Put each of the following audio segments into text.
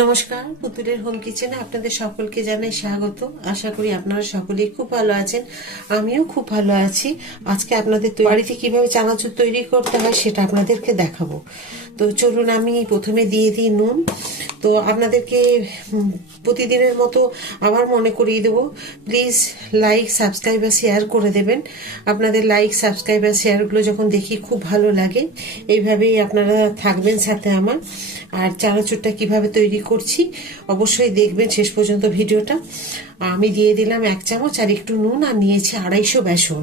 নমস্কার, পুতুলের হোম কিচেনে আপনাদের সকলকে জানাই স্বাগত। আশা করি আপনারা সকলেই খুব ভালো আছেন। আমিও খুব ভালো আছি। আজকে আপনাদের বাড়িতে কিভাবে চানাচুর তৈরি করতে হয় সেটা আপনাদেরকে দেখাবো। তো চলুন, আমি প্রথমে দিয়ে দিই নুন। তো আপনাদেরকে প্রতিদিনের মতো আবার মনে করিয়ে দেবো, প্লিজ লাইক, সাবস্ক্রাইব আর শেয়ার করে দেবেন। আপনাদের লাইক, সাবস্ক্রাইব আর শেয়ারগুলো যখন দেখি খুব ভালো লাগে। এইভাবেই আপনারা থাকবেন সাথে আমার। আর চানাচুরটা কিভাবে তৈরি করছি অবশ্যই দেখবেন শেষ পর্যন্ত ভিডিওটা। আমি দিয়ে দিলাম 1 চামচ আর একটু নুন, আর নিয়েছি 250 বেসন।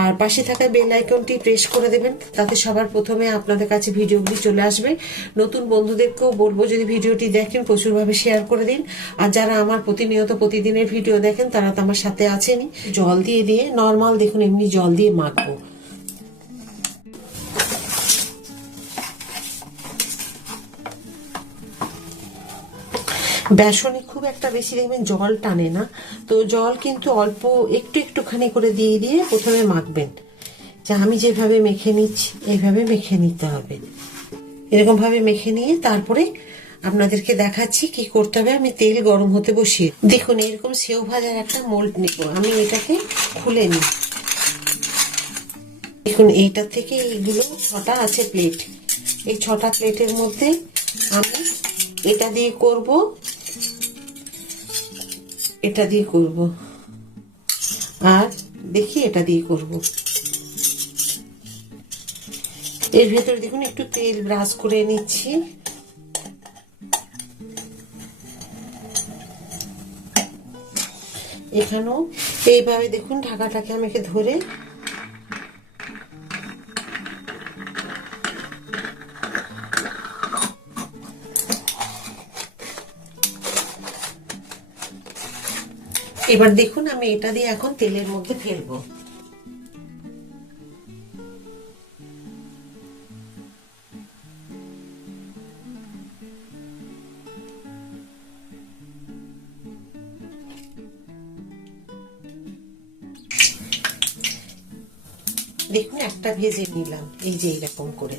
আর পাশে থাকা বেল আইকনটি প্রেস করে দেবেন, তাতে সবার প্রথমে আপনাদের কাছে ভিডিওগুলি চলে আসবে। নতুন বন্ধুদেরকেও বলবো, যদি ভিডিওটি দেখেন প্রচুরভাবে শেয়ার করে দিন। আর যারা আমার প্রতিনিয়ত প্রতিদিনের ভিডিও দেখেন তারা তো আমার সাথে আছেনই। জল দিয়ে নর্মাল দেখুন এমনি জল দিয়ে মাখবো। বেসনে খুব একটা বেশি দেখবেন জল টানে না, তো জল কিন্তু অল্প একটুখানি করে দিয়ে প্রথমে মাখবেন। যে আমি যেভাবে মেখে নিচ্ছি এইভাবে মেখে নিতে হবে। এরকম ভাবে মেখে নিয়ে তারপরে আপনাদেরকে দেখাচ্ছি কি করতে হবে। আমি তেল গরম হতে বসিয়ে দেখুন, এরকম সেও ভাজার একটা মোল্ড নিব। আমি এটাকে খুলে নিই। দেখুন, এইটার থেকে এইগুলো 6টা আছে প্লেট। এই 6টা প্লেটের মধ্যে আমি এটা দিয়ে করব, এটা দিয়ে করব, আর দেখি এটা দিয়ে করব। এর ভেতরে দেখুন একটু তেল ব্রাশ করে নিচ্ছি। এখানেও এইভাবে দেখুন ঢাকাটাকে আমাকে ধরে এবার দেখুন আমি এটা দিয়ে এখন তেলের মধ্যে ফেলবো। দেখুন একটা ভেজে নিলাম, এই যে এইরকম করে।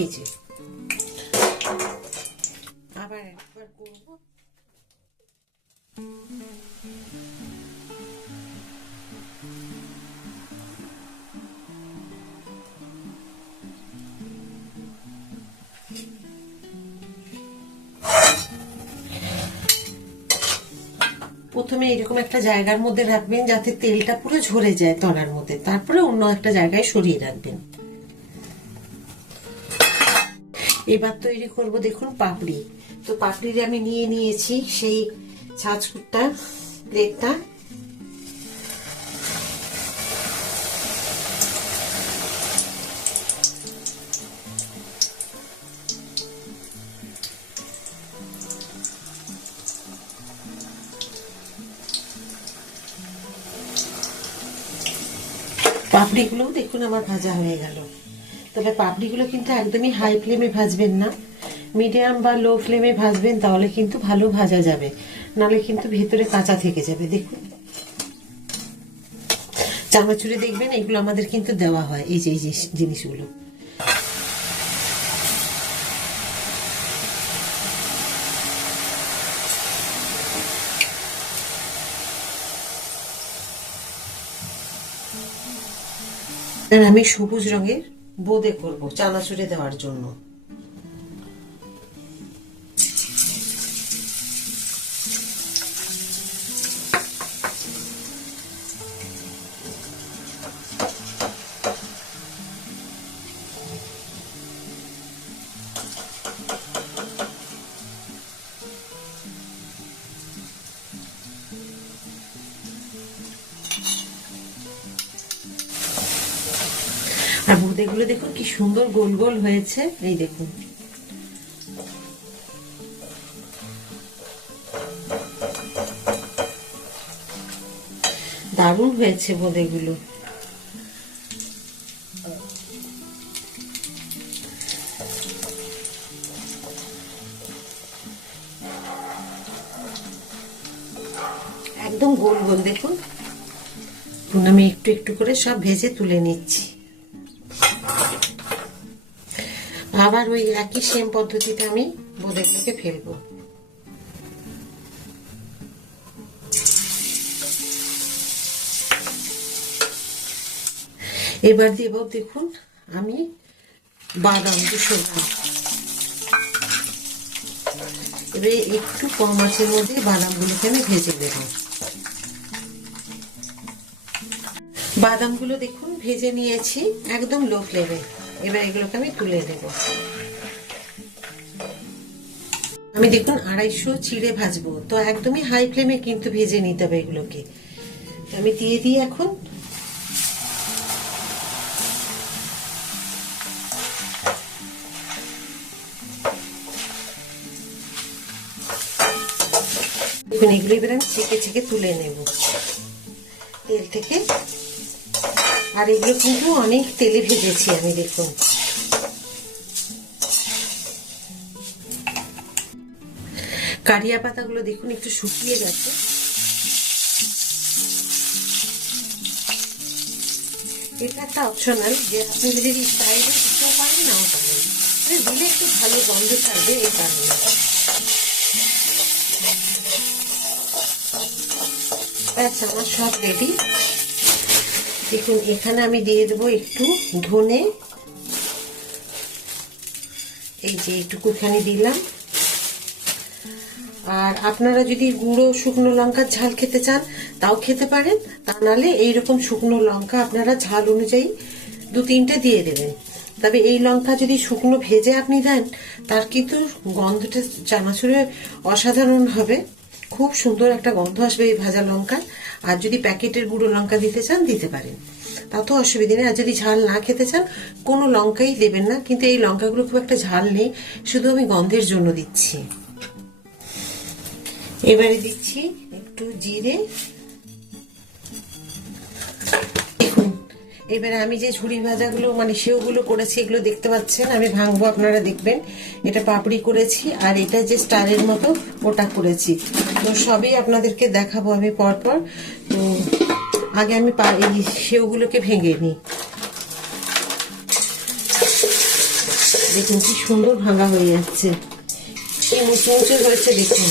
এই যে আবার একবার করব। প্রথমে এরকম একটা জায়গার মধ্যে রাখবেন যাতে তেলটা পুরো ঝরে যায় তলার মধ্যে, তারপরে অন্য একটা জায়গায় সরিয়ে রাখবেন। এবার তৈরি করব দেখুন পাপড়ি। তো পাপড়ির আমি নিয়েছি সেই ছাঁচকুটটা প্লেটটা। পাপড়িগুলো দেখুন আমার ভাজা হয়ে গেল। তবে পাপড়িগুলো কিন্তু একদমই হাই ফ্লেমে ভাজবেন না, মিডিয়াম বা লো ফ্লেমে ভাজবেন, তাহলে কিন্তু ভালো ভাজা যাবে, নালে কিন্তু ভেতরে কাঁচা থেকে যাবে। দেখুন চানাচুরে দেখবেন এগুলো আমাদের কিন্তু দেওয়া হয়, এই যে জিনিসগুলো। আমি সবুজ রঙের বোঁদে করব চানাচুরে দেওয়ার জন্য। আর বোঁদেগুলো দেখুন কি সুন্দর গোল গোল হয়েছে, এই দেখুন। দারুণ হয়েছে বোঁদেগুলো। একদম গোল গোল দেখুন। আমি একটু একটু করে সব ভেজে তুলে নিচ্ছি। আবার ওই একই সেম পদ্ধতিতে আমি বোঁদেগুলোকে ফেলবো। এবার দেব দেখুন আমি বাদাম 200 গ্রাম। এবারে একটু কম আঁচের মধ্যে বাদামগুলোকে আমি ভেজে নেব। বাদামগুলো দেখুন ভেজে নিয়েছি একদম লো ফ্লেমে। এবার এগুলোকে আমি তুলে নেব। আমি দেখুন 250 চিড়ে ভাজবো, তো একদমই হাই ফ্লেমে কিন্তু ভেজে নিতে হবে এগুলোকে। আমি দিয়ে দিই এখন। দেখুন এগুলো এবার আমি ছেঁকে ছেঁকে তুলে নেব তেল থেকে। আর এগুলো কিন্তু অনেক তেলে ভেজেছি আমি। দেখুন কারিয়া পাতাগুলো দেখুন একটু শুকিয়ে গেছে। এটা একটা অপশনাল, যে আপনি যদি স্টাইলে দিতেও পারেন নাও পারেন, দিলে একটু ভালো গন্ধ থাকবে এই কারণে। আচ্ছা আমার সব রেডি। দেখুন এখানে আমি দিয়ে দেবো একটু ধনে, এই যে একটুখানি দিলাম। আর আপনারা যদি গুঁড়ো শুকনো লঙ্কার ঝাল খেতে চান তাও খেতে পারেন, তা নাহলে এইরকম শুকনো লঙ্কা আপনারা ঝাল অনুযায়ী 2-3টে দিয়ে দেবেন। তবে এই লঙ্কা যদি শুকনো ভেজে আপনি দেন তার কিন্তু গন্ধটা চানাচুরে অসাধারণ হবে, খুব সুন্দর একটা গন্ধ আসবে এই ভাজা লঙ্কার। আর যদি প্যাকেটের গুঁড়ো লঙ্কা দিতে চান দিতে পারেন, তাতেও অসুবিধা নেই। আর যদি ঝাল না খেতে চান কোনো লঙ্কাই দেবেন না, কিন্তু এই লঙ্কাগুলো খুব একটা ঝাল নেই, শুধু আমি গন্ধের জন্য দিচ্ছি। এবারে দিচ্ছি একটু জিরে। দেখুন এবারে আমি যে ঝুড়ি ভাজাগুলো মানে সেওগুলো করেছি এগুলো দেখতে পাচ্ছেন, আমি ভাঙবো আপনারা দেখবেন। এটা পাপড়ি করেছি আর এটা যে স্টারের মতো ওটা করেছি। তো সবই আপনাদেরকে দেখাবো আমি পরপর। তো আগে আমি এই সেওগুলোকে ভেঙে নিই। দেখুন কি সুন্দর ভাঙা হয়ে যাচ্ছে, এই মুচমুচে হয়েছে দেখুন।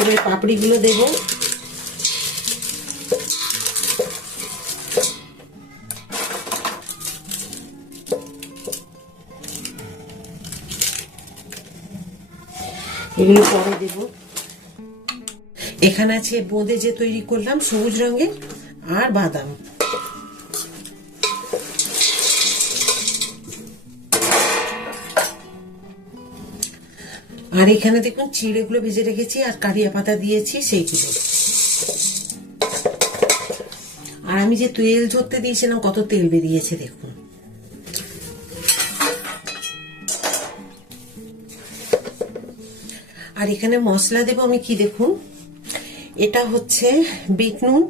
এবার পাপড়িগুলো দেবো। এগুলো পরে দেব। এখানে আছে বোঁদে যে তৈরি করলাম সবুজ রঙের, আর বাদাম। আর এখানে দেখুন চিড়েগুলো ভেজে রেখেছি আর কারিয়া পাতা দিয়েছি সেইগুলো। আর আমি যে তেল ঝরতে দিয়েছিলাম কত তেল বেরিয়েছে দেখুন। আর এখানে মশলা দেবো আমি কি দেখুন, এটা হচ্ছে বিট নুন।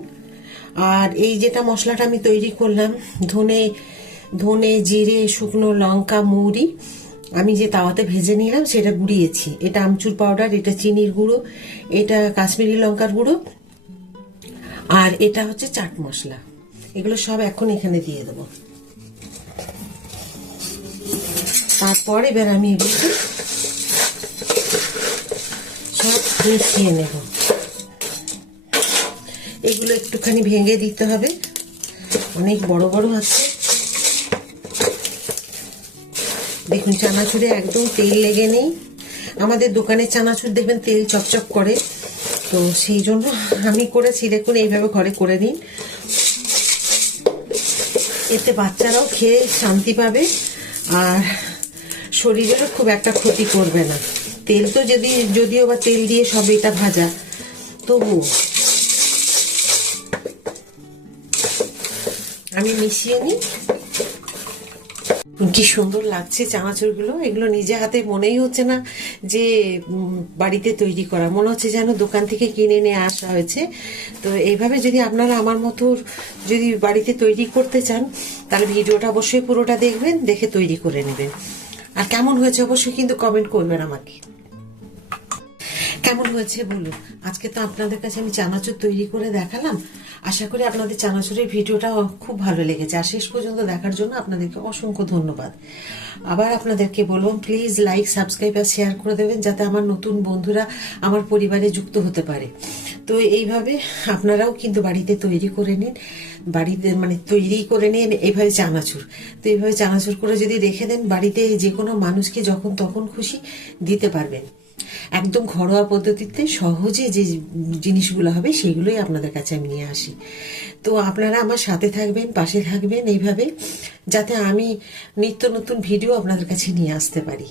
আর এই যেটা মশলাটা আমি তৈরি করলাম ধনে জিরে শুকনো লঙ্কা মৌরি আমি যে তাওয়াতে ভেজে নিলাম সেটা গুঁড়িয়েছি। এটা আমচুর পাউডার, এটা চিনির গুঁড়ো, এটা কাশ্মীরি লঙ্কার গুঁড়ো, আর এটা হচ্ছে চাট মশলা। এগুলো সব এখন এখানে দিয়ে দেবো। তারপর এবার আমি এগুলো সব মিশিয়ে নেব। এগুলো একটুখানি ভেঙে দিতে হবে, অনেক বড় বড় আছে। দেখুন চানাচুরে একদম তেল লেগে নেই। আমাদের দোকানের চানাচুর দেখবেন তেল চকচক করে, তো সেই জন্য আমি করেছি। দেখুন এইভাবে ঘরে করে নিন, এতে বাচ্চারাও খেয়ে শান্তি পাবে আর শরীরেরও খুব একটা ক্ষতি করবে না। তেল তো যদিও বা তেল দিয়ে সব এটা ভাজা, তবু আমি মিশিয়ে নিই। কি সুন্দর লাগছে চানাচুরগুলো। এগুলো নিজে হাতে মনেই হচ্ছে না যে বাড়িতে তৈরি করা, মনে হচ্ছে যেন দোকান থেকে কিনে নিয়ে আসা হয়েছে। তো এইভাবে যদি আপনারা আমার মতো যদি বাড়িতে তৈরি করতে চান তাহলে ভিডিওটা অবশ্যই পুরোটা দেখবেন, দেখে তৈরি করে নেবেন। আর কেমন হয়েছে অবশ্যই কিন্তু কমেন্ট করবেন আমাকে। কেমন হয়েছে বলুন। আজকে তো আপনাদের কাছে আমি চানাচুর তৈরি করে দেখালাম। আশা করি আপনাদের চানাচুরের ভিডিওটা খুব ভালো লেগেছে। আর শেষ পর্যন্ত দেখার জন্য আপনাদেরকে অসংখ্য ধন্যবাদ। আবার আপনাদেরকে বলবো, প্লিজ লাইক, সাবস্ক্রাইব আর শেয়ার করে দেবেন, যাতে আমার নতুন বন্ধুরা আমার পরিবারে যুক্ত হতে পারে। তো এইভাবে আপনারাও কিন্তু বাড়িতে তৈরি করে নিন, বাড়িতে মানে তৈরি করে নিন এইভাবে চানাচুর। তো এইভাবে চানাচুর করে যদি রেখে দেন, বাড়িতে যে কোনো মানুষকে যখন তখন খুশি দিতে পারবেন। একদম ঘরোয়া পদ্ধতিতে সহজে যে জিনিসগুলো হবে সেগুলোই আপনাদের কাছে আমি নিয়ে আসি। তো আপনারা আমার সাথে থাকবেন, পাশে থাকবেন এইভাবে, যাতে আমি নিত্য নতুন ভিডিও আপনাদের কাছে নিয়ে আসতে পারি।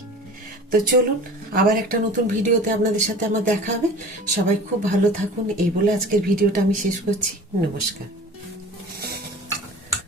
তো চলুন, আবার একটা নতুন ভিডিওতে আপনাদের সাথে আমার দেখা হবে। সবাই খুব ভালো থাকুন এই বলে আজকের ভিডিওটা আমি শেষ করছি। নমস্কার।